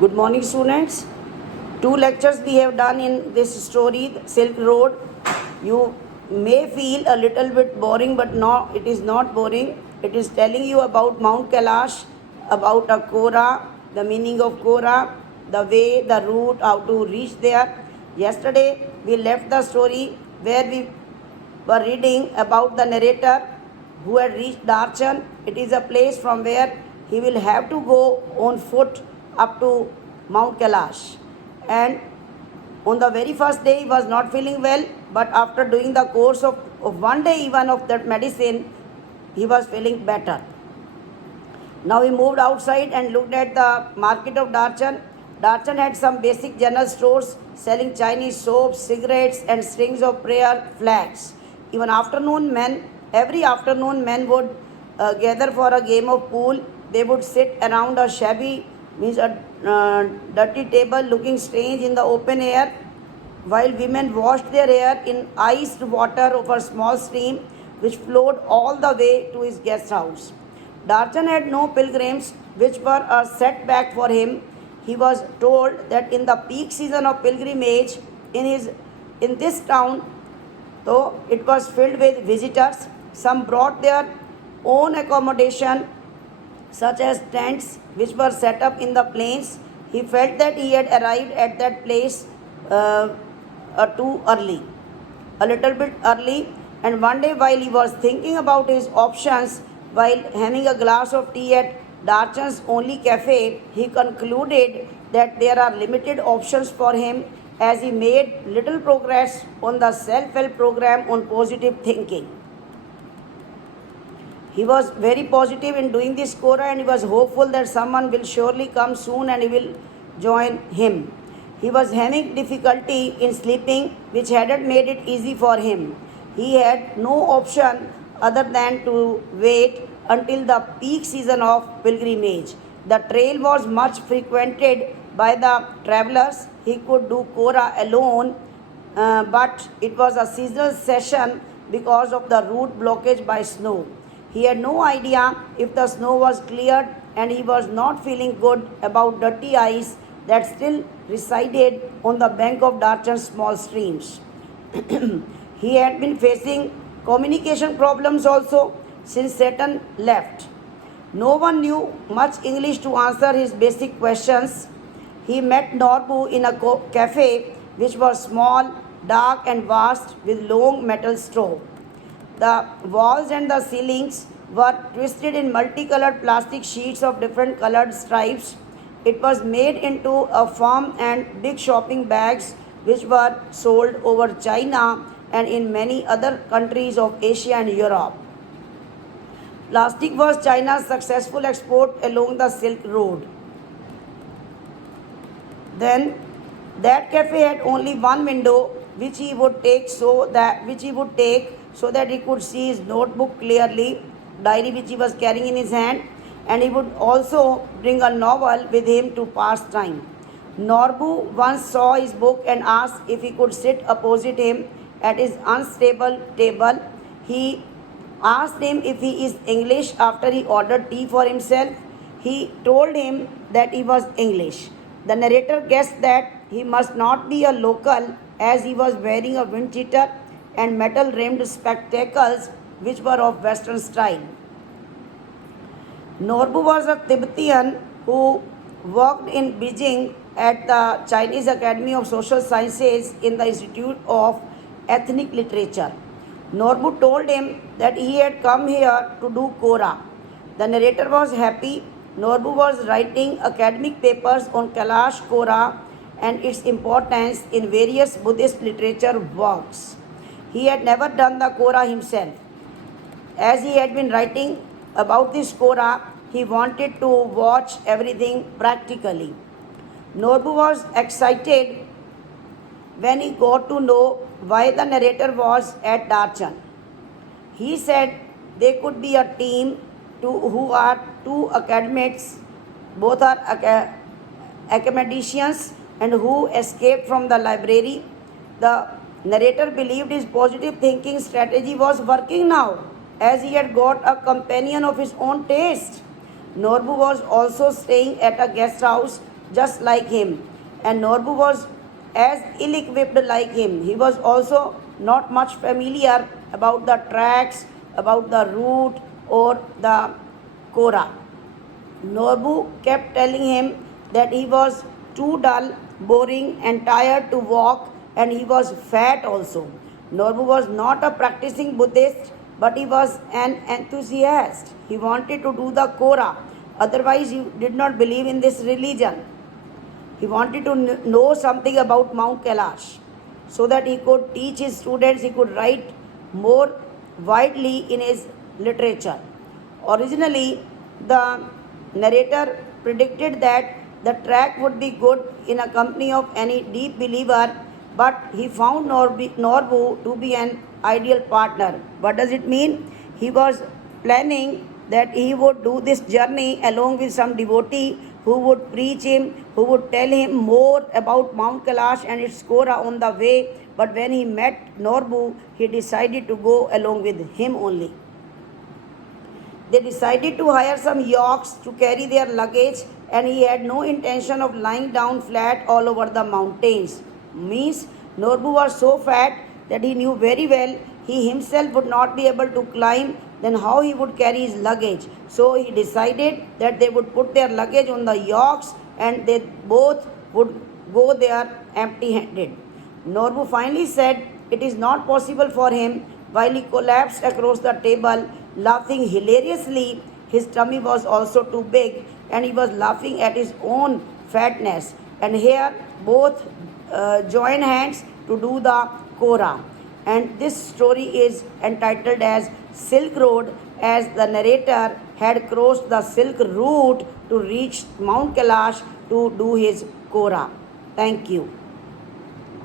Good morning, students. Two lectures we have done in this story, Silk Road. You may feel a little bit boring, but no, it is not boring. It is telling you about Mount Kailash, about a Kora, the meaning of Kora, the way, the route, how to reach there. Yesterday, we left the story where we were reading about the narrator who had reached Darchan. It is a place from where he will have to go on foot up to Mount Kailash. And on the very first day, he was not feeling well, but after doing the course of one day even of that medicine, he was feeling better. Now he moved outside and looked at the market of Darchan. Darchan had some basic general stores selling Chinese soaps, cigarettes, and strings of prayer flags. Even every afternoon, men would gather for a game of pool. They would sit around a shabby, means a dirty table looking strange in the open air, while women washed their hair in iced water of a small stream which flowed all the way to his guest house. Darchan had no pilgrims, which were a setback for him. He was told that in the peak season of pilgrimage in this town, though it was filled with visitors, some brought their own accommodation, such as tents which were set up in the plains. He felt that he had arrived at that place too early, a little bit early. And one day, while he was thinking about his options, while having a glass of tea at Darchan's only cafe, he concluded that there are limited options for him, as he made little progress on the self-help program on positive thinking. He was very positive in doing this Kora, and he was hopeful that someone will surely come soon and he will join him. He was having difficulty in sleeping, which hadn't made it easy for him. He had no option other than to wait until the peak season of pilgrimage. The trail was much frequented by the travelers. He could do Kora alone, but it was a seasonal session because of the route blockage by snow. He had no idea if the snow was cleared, and he was not feeling good about dirty ice that still resided on the bank of Darchan's small streams. He had been facing communication problems also since Saturn left. No one knew much English to answer his basic questions. He met Norbu in a cafe which was small, dark, and vast with long metal stove. The walls and the ceilings were twisted in multicolored plastic sheets of different colored stripes. It was made into a farm and big shopping bags which were sold over China and in many other countries of Asia and Europe. Plastic was China's successful export along the Silk Road. Then that cafe had only one window which he would take so that he could see his notebook clearly, diary which he was carrying in his hand, and he would also bring a novel with him to pass time. Norbu once saw his book and asked if he could sit opposite him at his unstable table. He asked him if he is English after he ordered tea for himself. He told him that he was English. The narrator guessed that he must not be a local, as he was wearing a wind cheater and metal-rimmed spectacles which were of Western style. Norbu was a Tibetan who worked in Beijing at the Chinese Academy of Social Sciences in the Institute of Ethnic Literature. Norbu told him that he had come here to do Kora. The narrator was happy. Norbu was writing academic papers on Kailash Kora and its importance in various Buddhist literature works. He had never done the Kora himself. As he had been writing about this Kora, he wanted to watch everything practically. Norbu was excited when he got to know why the narrator was at Darchan. He said they could be a team who are two academics, both are academicians, and who escaped from the library. The narrator believed his positive thinking strategy was working now, as he had got a companion of his own taste. Norbu was also staying at a guest house just like him, and Norbu was as ill-equipped like him. He was also not much familiar about the tracks, about the route, or the Kora. Norbu kept telling him that he was too dull, boring, and tired to walk, and he was fat also. Norbu was not a practicing Buddhist, but he was an enthusiast. He wanted to do the Kora, otherwise, he did not believe in this religion. He wanted to know something about Mount Kailash so that he could teach his students, he could write more widely in his literature. Originally, the narrator predicted that the track would be good in a company of any deep believer, but he found Norbu to be an ideal partner. What does it mean? He was planning that he would do this journey along with some devotee who would preach him, who would tell him more about Mount Kailash and its Kora on the way. But when he met Norbu, he decided to go along with him only. They decided to hire some yaks to carry their luggage, and he had no intention of lying down flat all over the mountains. Means Norbu was so fat that he knew very well he himself would not be able to climb, then how he would carry his luggage. So he decided that they would put their luggage on the yaks and they both would go there empty handed. Norbu finally said it is not possible for him while he collapsed across the table, laughing hilariously. His tummy was also too big and he was laughing at his own fatness. And here both join hands to do the Kora. And this story is entitled as Silk Road, as the narrator had crossed the Silk Route to reach Mount Kailash to do his Kora. Thank you.